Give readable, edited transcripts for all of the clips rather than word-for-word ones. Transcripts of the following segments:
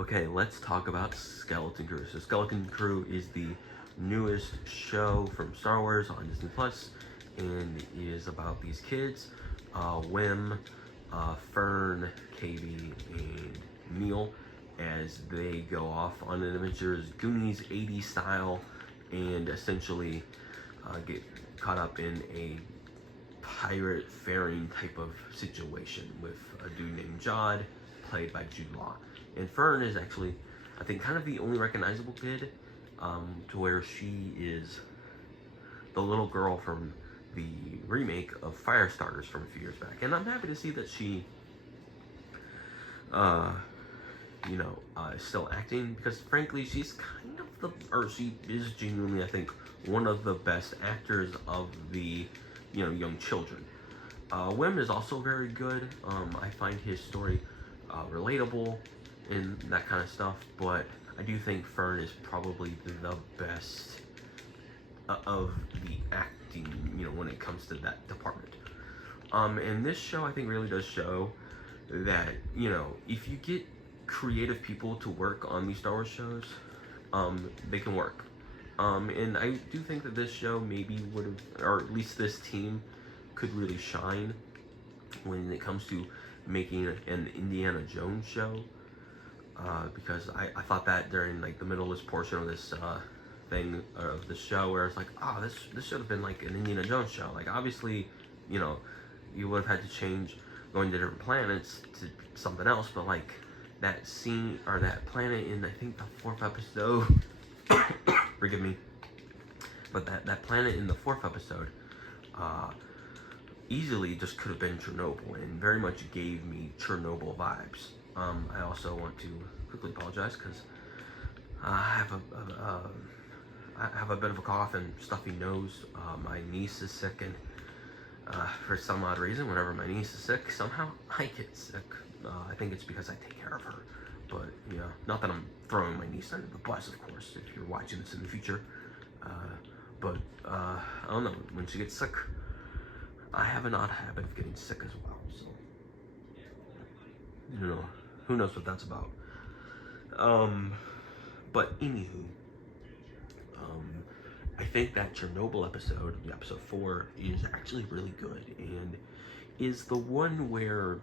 Okay, let's talk about Skeleton Crew. So Skeleton Crew is the newest show from Star Wars on Disney Plus, and it is about these kids, Wim, Fern, Katie, and Neil, as they go off on an adventure, Goonies 80s style, and essentially get caught up in a pirate faring type of situation with a dude named Jod, played by Jude Law. And Fern is actually, I think, kind of the only recognizable kid, to where she is the little girl from the remake of Firestarters from a few years back. And I'm happy to see that she, is still acting, because frankly, she's kind of she is genuinely, I think, one of the best actors of the, young children. Wim is also very good. I find his story relatable and that kind of stuff, but I do think Fern is probably the best of the acting, when it comes to that department. And this show, I think, really does show that, if you get creative people to work on these Star Wars shows, they can work. And I do think that this show maybe would have, or at least this team could really shine when it comes to making an Indiana Jones show. Because I thought that during like the middle of this portion of this thing of the show, where it's like, this should have been like an Indiana Jones show. Like, obviously, you would have had to change going to different planets to something else, but like that scene or that planet in, I think, the 4th episode, forgive me, but that planet in the 4th episode easily just could have been Chernobyl, and very much gave me Chernobyl vibes. I also want to quickly apologize because I have a bit of a cough and stuffy nose. My niece is sick, and for some odd reason, whenever my niece is sick, somehow I get sick. I think it's because I take care of her. But, not that I'm throwing my niece under the bus, of course, if you're watching this in the future. But I don't know, when she gets sick, I have an odd habit of getting sick as well, so, who knows what that's about. But anywho, I think that Chernobyl episode, episode 4, is actually really good, and is the one where,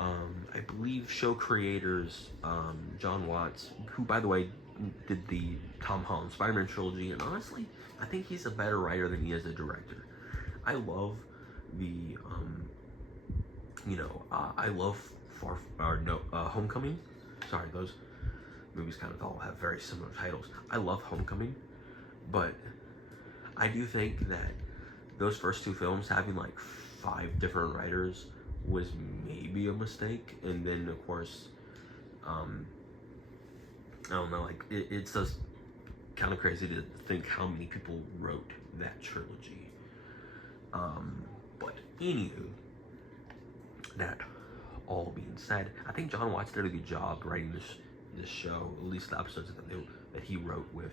I believe show creators, John Watts, who, by the way, did the Tom Holland Spider-Man trilogy, and honestly, I think he's a better writer than he is a director. I love the, I love Homecoming. Sorry, those movies kind of all have very similar titles. I love Homecoming, but I do think that those first 2 films having like 5 different writers was maybe a mistake. And then, of course, I don't know, like, it's just kind of crazy to think how many people wrote that trilogy. But anywho, that all being said, I think John Watts did a good job writing this show, at least the episodes that he wrote with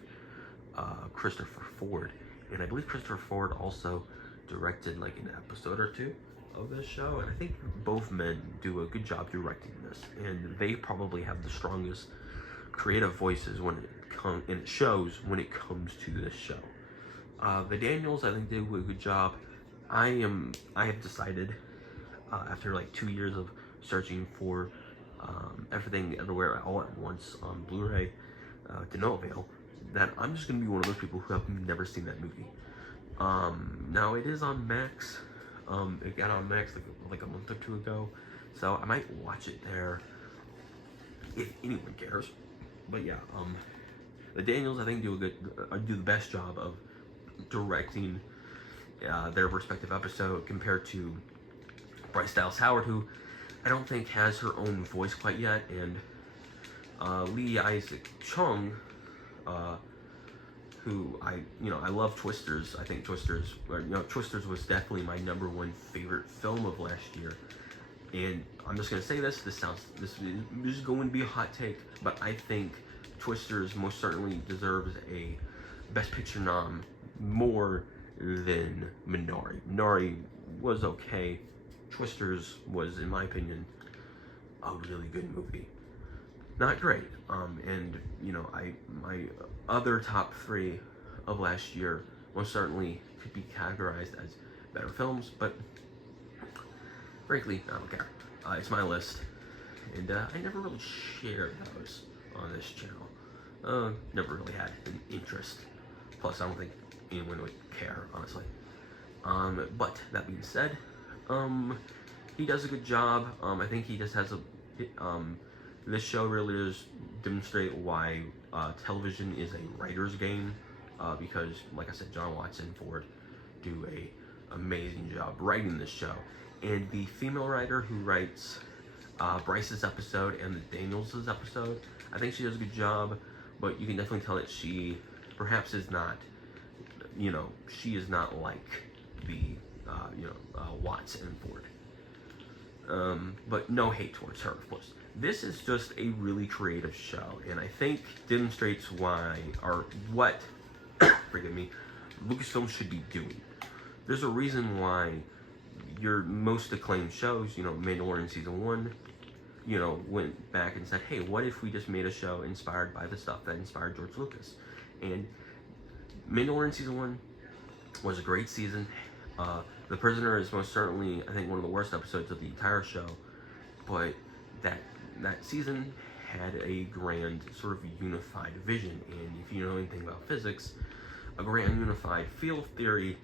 Christopher Ford. And I believe Christopher Ford also directed like an episode or 2 of this show, and I think both men do a good job directing this, and they probably have the strongest creative voices and it shows when it comes to this show. The Daniels, I think, did a good job. I have decided, after like 2 years of searching for Everything Everywhere All at Once on Blu-ray to no avail, that I'm just gonna be one of those people who have never seen that movie. Now it is on Max. It got on Max like a month or 2 ago, so I might watch it there if anyone cares. But yeah, the Daniels, I think, do the best job of directing their respective episode compared to Bryce Dallas Howard, who I don't think has her own voice quite yet, and Lee Isaac Chung, who I love Twisters. I think Twisters was definitely my #1 favorite film of last year. And I'm just gonna say this is going to be a hot take, but I think Twisters most certainly deserves a Best Picture nom more than Minari. Minari was okay. Twisters was, in my opinion, a really good movie. not great. And my other top three of last year most certainly could be categorized as better films, but frankly, I don't care. It's my list, and I never really shared those on this channel. Never really had an interest. Plus, I don't think anyone would care, honestly. But that being said, he does a good job. I think he just has this show really does demonstrate why television is a writer's game, because, like I said, John Watts and Ford do a amazing job writing this show. And the female writer who writes Bryce's episode and the Daniels' episode, I think she does a good job, but you can definitely tell that she perhaps is not, she is not like the, Watts and Ford. But no hate towards her, of course. This is just a really creative show, and I think demonstrates why, or what, forgive me, Lucasfilm should be doing. There's a reason why your most acclaimed shows, Mandalorian Season 1, went back and said, hey, what if we just made a show inspired by the stuff that inspired George Lucas? And Mandalorian Season 1 was a great season. The Prisoner is most certainly, I think, one of the worst episodes of the entire show, but that season had a grand sort of unified vision, and if you know anything about physics, a grand unified field theory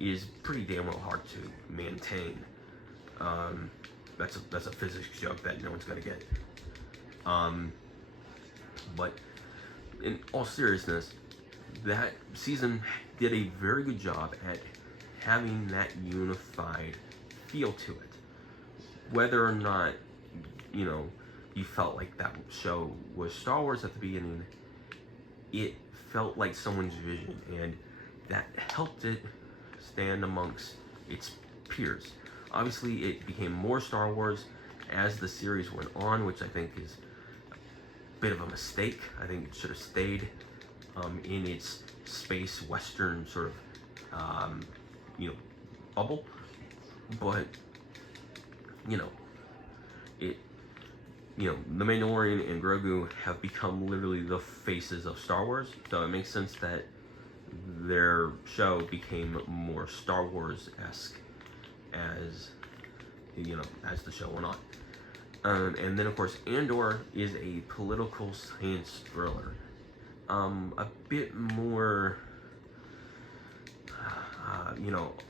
is pretty damn well hard to maintain. That's a physics joke that no one's gonna get. But in all seriousness, that season did a very good job at having that unified feel to it. Whether or not, you felt like that show was Star Wars at the beginning, it felt like someone's vision, and that helped it stand amongst its peers. Obviously, it became more Star Wars as the series went on, which I think is a bit of a mistake. I think it should have stayed in its space western sort of, bubble. But, the Mandalorian and Grogu have become literally the faces of Star Wars, so it makes sense that their show became more Star Wars-esque as the show went on. And then, of course, Andor is a political science thriller. A bit more,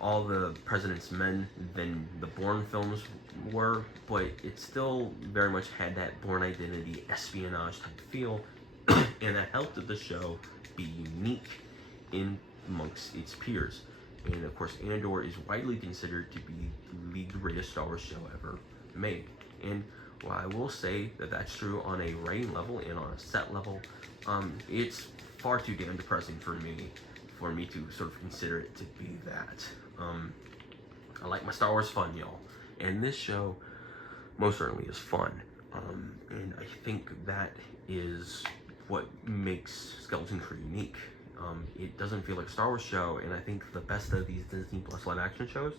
all the President's Men than the Bourne films were, but it still very much had that Bourne Identity espionage type feel, and that helped the show be unique in amongst its peers. And of course, Andor is widely considered to be the greatest Star Wars show ever made. And while I will say that that's true on a writing level and on a set level, it's far too damn depressing for me to sort of consider it to be that. I like my Star Wars fun, y'all, and this show most certainly is fun. And I think that is what makes Skeleton Crew unique. It doesn't feel like a Star Wars show, and I think the best of these Disney Plus live action shows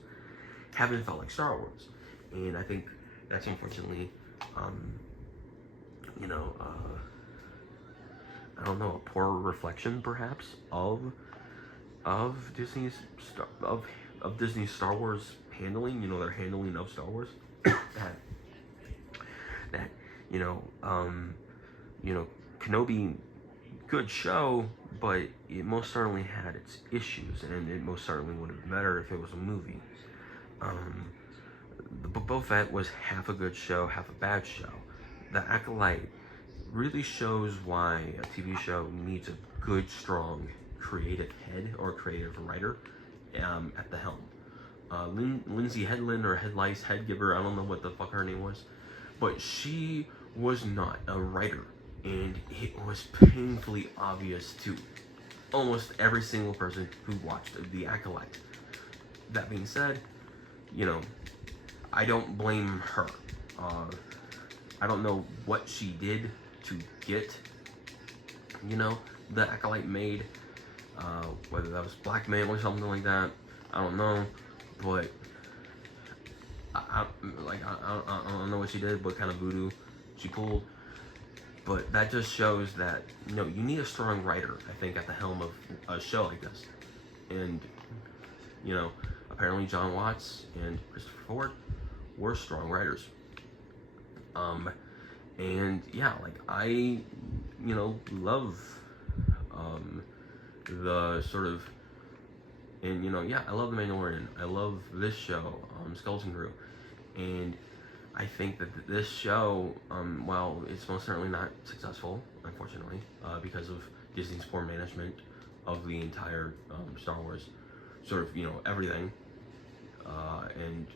haven't felt like Star Wars. And I think that's unfortunately, I don't know, a poor reflection perhaps of Disney's Disney's Star Wars handling, their handling of Star Wars. that Kenobi, good show, but it most certainly had its issues, and it most certainly would have been better if it was a movie. The Boba Fett was half a good show, half a bad show. The Acolyte really shows why a TV show needs a good, strong, creative head or creative writer at the helm. Lindsay Headland or Headlice, Headgiver, I don't know what the fuck her name was, but she was not a writer, and it was painfully obvious to almost every single person who watched The Acolyte. That being said, I don't blame her. I don't know what she did to get, The Acolyte made, whether that was blackmail or something like that, I don't know, but I don't know what she did, what kind of voodoo she pulled, But that just shows that, you know, you need a strong writer, I think, at the helm of a show like this. And, you know, apparently John Watts and Christopher Ford were strong writers. And yeah, like, I, you know, love the sort of, and, you know, yeah, I love The Mandalorian. I love this show, Skeleton Crew. And I think that this show, while it's most certainly not successful, unfortunately, because of Disney's poor management of the entire Star Wars, sort of, you know, everything, and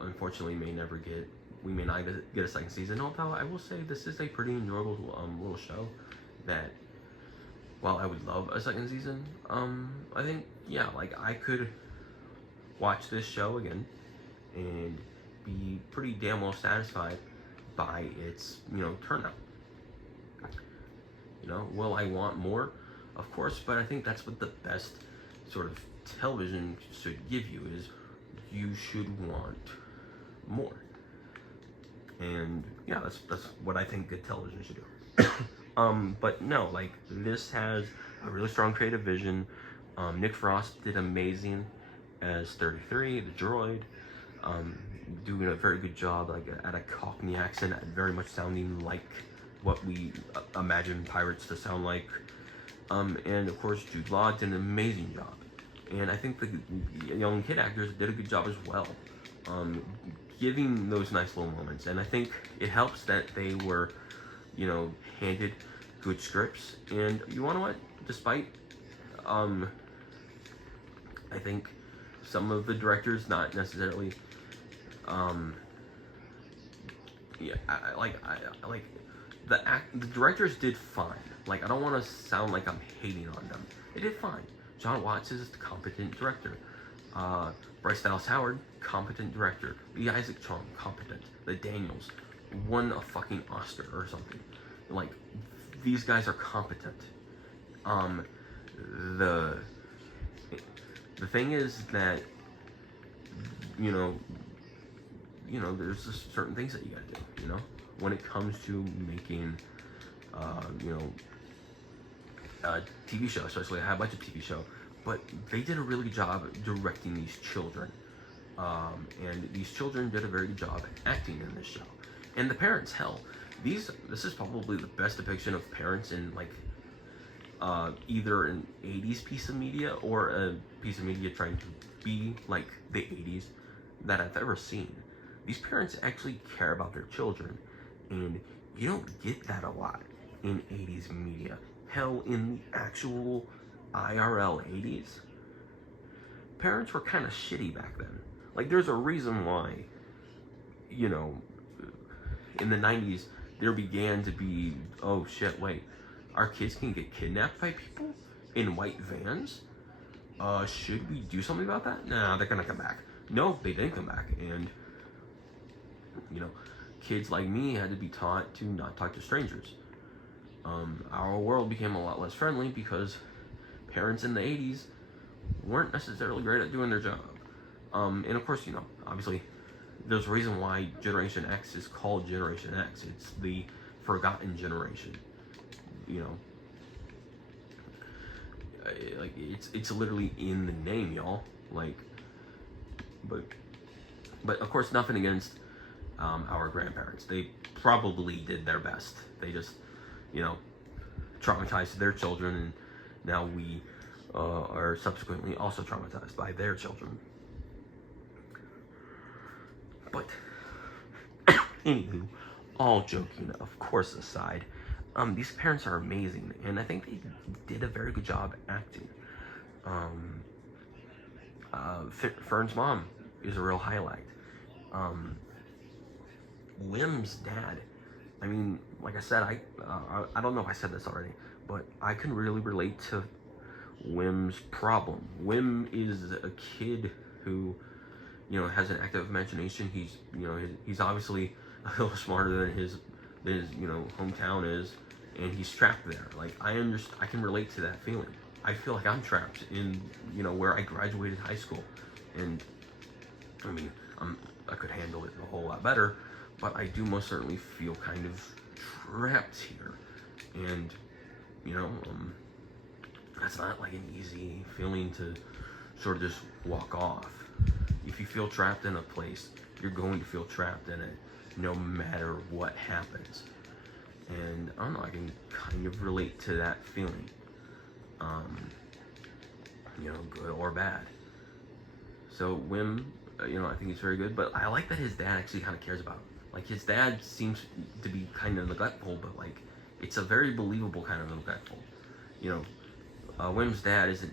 unfortunately we may not get a second season, although I will say this is a pretty enjoyable little show that, while I would love a second season, I think, yeah, like, I could watch this show again and be pretty damn well satisfied by its, you know, turnout. You know, will I want more? Of course, but I think that's what the best sort of television should give you, is you should want more. And yeah, that's what I think good television should do. But no, like, this has a really strong creative vision. Nick Frost did amazing as 33, the droid, doing a very good job, like, at a Cockney accent, very much sounding like what we imagine pirates to sound like. And of course, Jude Law did an amazing job. And I think the young kid actors did a good job as well, giving those nice little moments. And I think it helps that they were, you know, handed good scripts. And you wanna know what? Despite, I think some of the directors not necessarily, yeah, the directors did fine. Like, I don't want to sound like I'm hating on them. They did fine. John Watts is a competent director. Bryce Dallas Howard, competent director. Lee Isaac Chung, competent. The Daniels won a fucking Oscar or something. Like, these guys are competent. The thing is that, you know, there's just certain things that you gotta do, you know, when it comes to making, you know, a TV show, especially a high-budget TV show. But they did a really good job directing these children, and these children did a very good job acting in this show. And the parents, hell, this is probably the best depiction of parents in, like, either an 80s piece of media or a piece of media trying to be like the 80s that I've ever seen. These parents actually care about their children, and you don't get that a lot in 80s media. Hell, in the actual IRL 80s, parents were kind of shitty back then. Like, there's a reason why, you know, in the 90s, there began to be, oh shit, wait, our kids can get kidnapped by people in white vans? Should we do something about that? Nah, they're gonna come back. No, they didn't come back. And, you know, kids like me had to be taught to not talk to strangers. Our world became a lot less friendly because parents in the 80s weren't necessarily great at doing their job. And of course, you know, obviously, there's a reason why Generation X is called Generation X. It's the forgotten generation. You know, like, it's literally in the name, y'all. Like, but of course, nothing against our grandparents. They probably did their best. They just, you know, traumatized their children, and now we are subsequently also traumatized by their children. But anywho, all joking, of course, aside, these parents are amazing, and I think they did a very good job acting. Fern's mom is a real highlight. Wim's dad, I mean, like I said, I don't know if I said this already, but I can really relate to Wim's problem. Wim is a kid who, you know, has an active imagination. He's, you know, he's obviously a little smarter than his you know, hometown is, and he's trapped there. Like, I can relate to that feeling. I feel like I'm trapped in, you know, where I graduated high school, and I mean, I could handle it a whole lot better, but I do most certainly feel kind of trapped here. And, you know, that's not like an easy feeling to sort of just walk off. If you feel trapped in a place, you're going to feel trapped in it no matter what happens. And I don't know, I can kind of relate to that feeling, you know, good or bad. So Wim, you know, I think he's very good, but I like that his dad actually kind of cares about him. Like, his dad seems to be kind of neglectful, but like, it's a very believable kind of neglectful. You know, Wim's dad isn't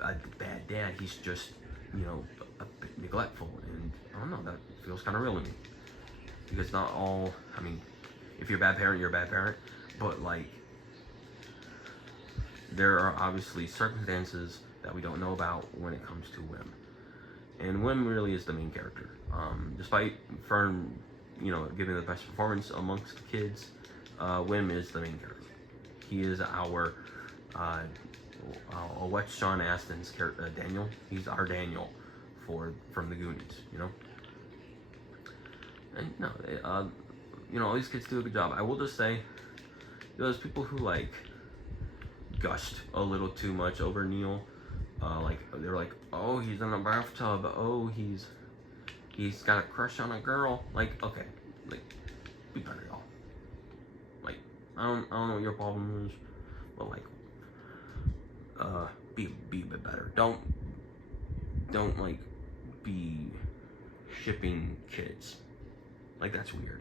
a bad dad, he's just, you know, a bit neglectful, and I don't know, that feels kind of real to me. Because not all, I mean, if you're a bad parent, you're a bad parent, but like, there are obviously circumstances that we don't know about when it comes to Wim. And Wim really is the main character. Despite Fern, you know, giving the best performance amongst the kids, Wim is the main character. He is our, what's Sean Astin's character, Daniel? He's our Daniel from the Goonies, you know? And no, you know, all these kids do a good job. I will just say, those people who like gushed a little too much over Neil, like they're like, oh, he's in a bathtub. Oh, he's got a crush on a girl. Like, okay, like, be better, y'all. Like, I don't know what your problem is, but like, be a bit better. Don't like be shipping kids. Like, that's weird.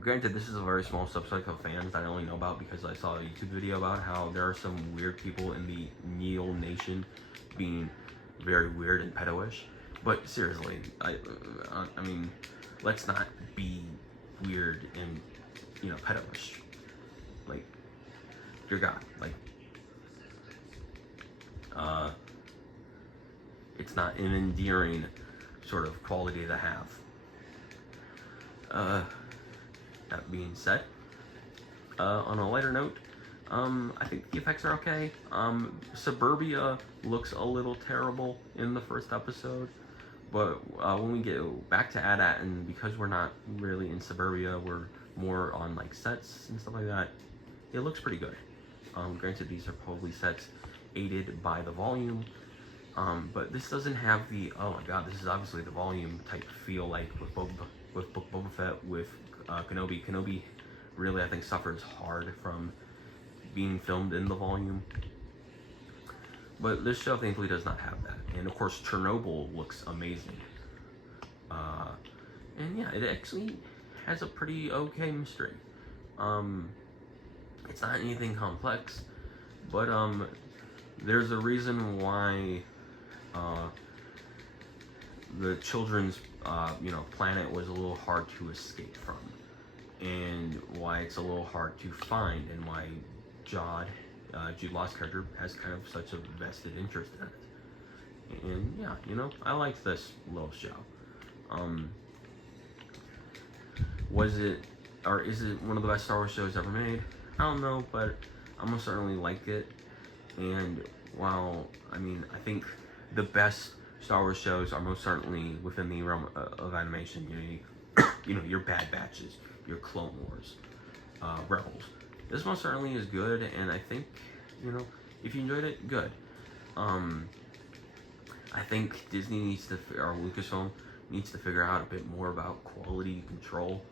Granted, this is a very small subset of fans that I only know about because I saw a YouTube video about how there are some weird people in the Neil Nation being very weird and pedo-ish. But seriously, I mean, let's not be weird and, you know, pedo-ish. Like, dear God, like, it's not an endearing sort of quality to have. That being said, on a lighter note, I think the effects are okay. Suburbia looks a little terrible in the first episode, but when we get back to AT-AT, and because we're not really in Suburbia, we're more on like sets and stuff like that, it looks pretty good. Granted, these are probably sets aided by the volume, but this doesn't have the, oh my god, this is obviously the volume type feel like with Boba Fett, with Kenobi. Kenobi really, I think, suffers hard from being filmed in the volume. But this show, thankfully, does not have that. And of course, Chernobyl looks amazing. And yeah, it actually has a pretty okay mystery. It's not anything complex, but there's a reason why the children's you know, planet was a little hard to escape from, and why it's a little hard to find, and why Jude Law's character has kind of such a vested interest in it. And yeah, you know, I liked this little show. Was it, or is it one of the best Star Wars shows ever made? I don't know, but I'm most certainly like it. And while, I mean, I think the best Star Wars shows are most certainly within the realm of animation. You know, your Bad Batches, your Clone Wars, Rebels. This most certainly is good, and I think, you know, if you enjoyed it, good. I think Disney needs to, or Lucasfilm needs to figure out a bit more about quality control,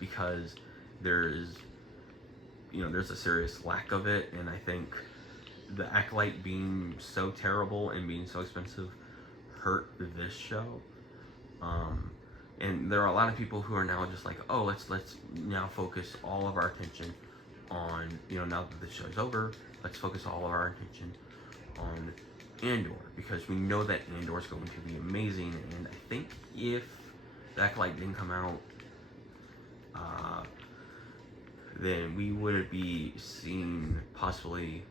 because there's a serious lack of it, and I think the Acolyte being so terrible and being so expensive hurt this show. And there are a lot of people who are now just like, oh, let's now focus all of our attention on, you know, now that the show's over, let's focus all of our attention on Andor, because we know that Andor is going to be amazing. And I think if the Acolyte didn't come out, then we would be seeing possibly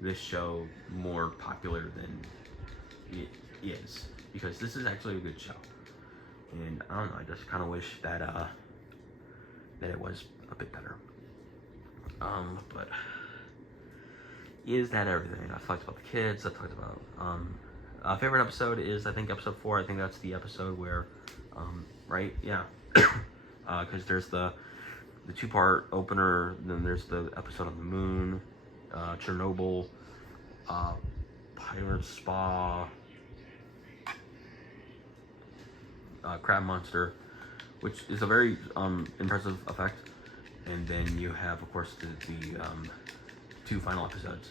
this show more popular than it is, because this is actually a good show. And I don't know, I just kind of wish that that it was a bit better. But is that everything? I talked about the kids. I talked about favorite episode is, I think, episode 4. I think that's the episode where right, yeah, because there's the 2-part opener. Then there's the episode on the moon, Chernobyl, Pirate Spa, Crab Monster, which is a very impressive effect. And then you have, of course, the 2 final episodes.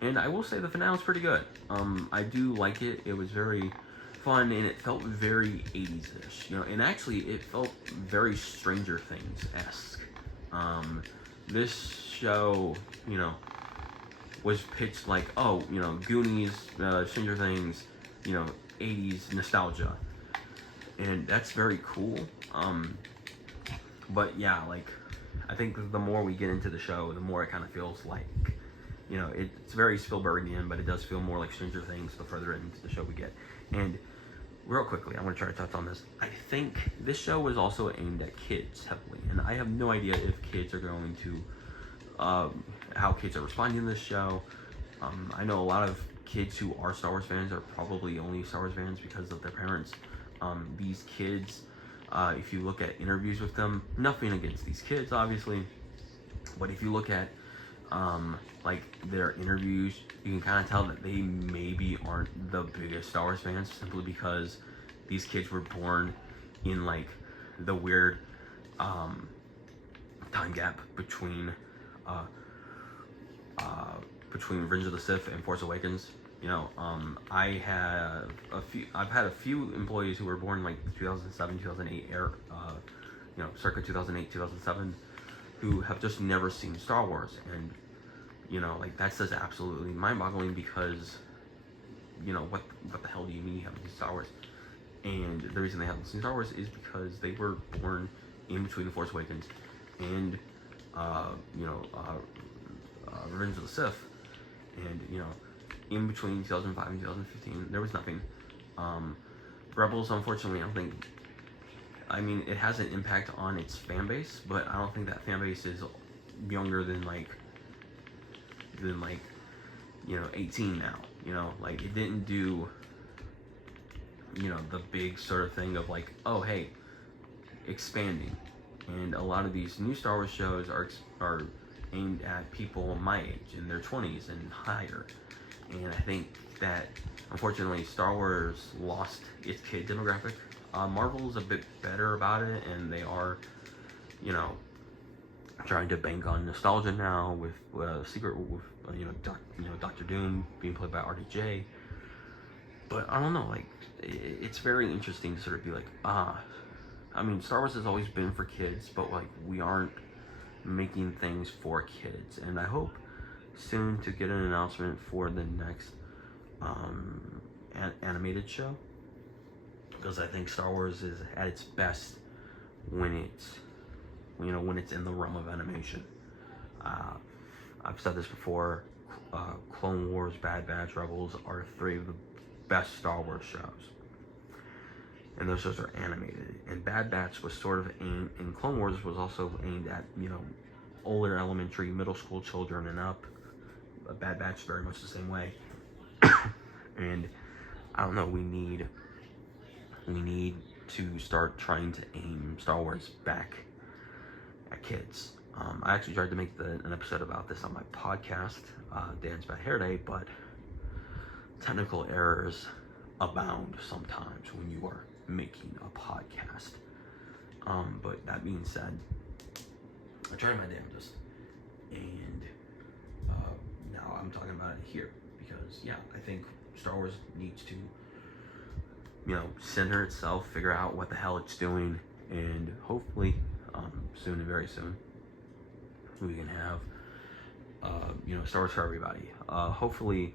And I will say the finale is pretty good. I do like it. It was very fun, and it felt very 80s-ish, you know. And actually, it felt very Stranger Things-esque. This show, you know, was pitched like, oh, you know, Goonies, Stranger Things, you know, 80s nostalgia, and that's very cool. But yeah, like, I think the more we get into the show, the more it kind of feels like, you know, it's very Spielbergian, but it does feel more like Stranger Things the further into the show we get. And real quickly, I'm going to try to touch on this. I think this show was also aimed at kids heavily, and I have no idea if kids are going to, how kids are responding to this show. I know a lot of kids who are Star Wars fans are probably only Star Wars fans because of their parents. These kids, if you look at interviews with them, nothing against these kids, obviously, but if you look at like their interviews, you can kind of tell that they maybe aren't the biggest Star Wars fans, simply because these kids were born in like the weird time gap between Revenge of the Sith and Force Awakens. You know, I've had a few employees who were born in like 2007, 2008 era, you know, circa 2008, 2007, who have just never seen Star Wars. And you know, like, that's just absolutely mind-boggling, because, you know, what the hell do you mean you haven't seen Star Wars? And the reason they haven't seen Star Wars is because they were born in between The Force Awakens and, you know, Revenge of the Sith. And, you know, in between 2005 and 2015, there was nothing. Rebels, unfortunately, I don't think, I mean, it has an impact on its fan base, but I don't think that fan base is younger than, you know, 18 now. You know, like, it didn't do, you know, the big sort of thing of like, oh, hey, expanding. And a lot of these new Star Wars shows are aimed at people my age, in their 20s and higher. And I think that, unfortunately, Star Wars lost its kid demographic. Marvel's a bit better about it, and they are, you know, trying to bank on nostalgia now with Doctor Doom being played by RDJ. But I don't know, like, it's very interesting to sort of be like, I mean, Star Wars has always been for kids, but like, we aren't making things for kids. And I hope soon to get an announcement for the next animated show, because I think Star Wars is at its best when it's, you know, when it's in the realm of animation. I've said this before, Clone Wars, Bad Batch, Rebels are 3 of the best Star Wars shows. And those shows are animated. And Bad Batch was sort of aimed, and Clone Wars was also aimed at, you know, older elementary, middle school children and up. Bad Batch very much the same way. And I don't know, we need to start trying to aim Star Wars back at kids. I actually tried to make an episode about this on my podcast, Dan's Bad Hair Day, but technical errors abound sometimes when you are making a podcast. But that being said, I tried my damnedest, and now I'm talking about it here, because yeah, I think Star Wars needs to, you know, center itself, figure out what the hell it's doing, and hopefully soon and very soon we can have you know, Star Wars for everybody. Hopefully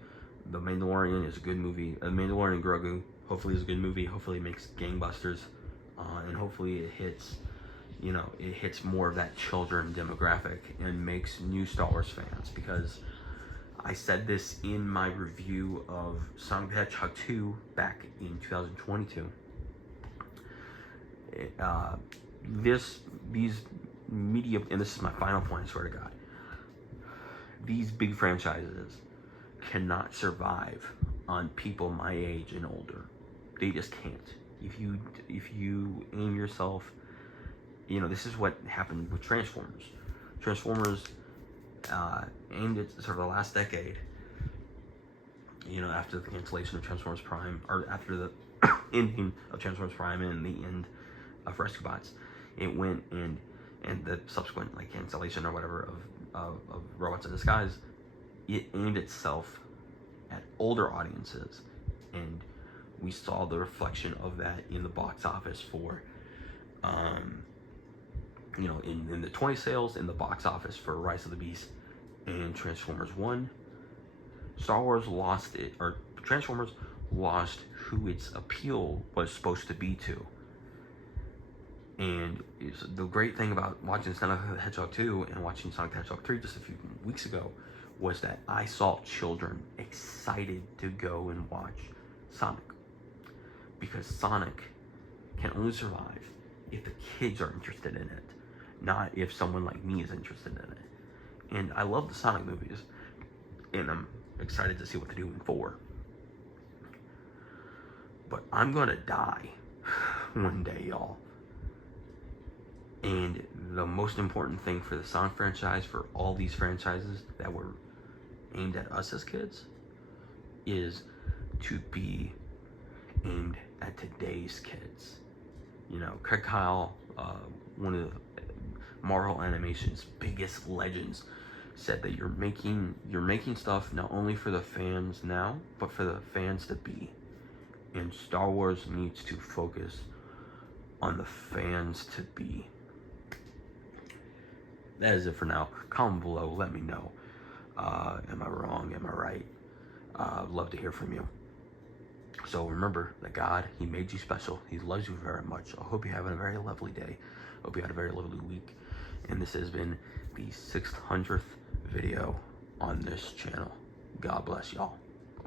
The Mandalorian is a good movie. Mandalorian and Grogu hopefully is a good movie. Hopefully it makes gangbusters, and hopefully it hits, you know, it hits more of that children demographic and makes new Star Wars fans. Because I said this in my review of Sonic the Hedgehog 2 back in 2022. These media, and this is my final point, I swear to God, these big franchises cannot survive on people my age and older. They just can't. If you aim yourself you know, this is what happened with Transformers. Transformers aimed at sort of the last decade, you know, after the cancellation of Transformers Prime, or after the ending of Transformers Prime and the end of Rescue Bots, it went and the subsequent like cancellation or whatever of Robots in Disguise, it aimed itself at older audiences, and we saw the reflection of that in the box office for, you know, in the toy sales, in the box office for Rise of the Beast and Transformers 1. Star Wars lost it, or Transformers lost who its appeal was supposed to be to. And the great thing about watching Sonic the Hedgehog 2 and watching Sonic the Hedgehog 3 just a few weeks ago was that I saw children excited to go and watch Sonic. Because Sonic can only survive if the kids are interested in it, not if someone like me is interested in it. And I love the Sonic movies, and I'm excited to see what they do in 4. But I'm gonna die one day, y'all. And the most important thing for the Sonic franchise, for all these franchises that were aimed at us as kids, is to be aimed at today's kids. You know, Craig Kyle, one of Marvel Animation's biggest legends, said that you're making stuff not only for the fans now, but for the fans to be. And Star Wars needs to focus on the fans to be. That is it for now. Comment below, let me know. Am I wrong? Am I right? I'd love to hear from you. So remember that God, He made you special. He loves you very much. I hope you're having a very lovely day. I hope you had a very lovely week. And this has been the 600th video on this channel. God bless y'all.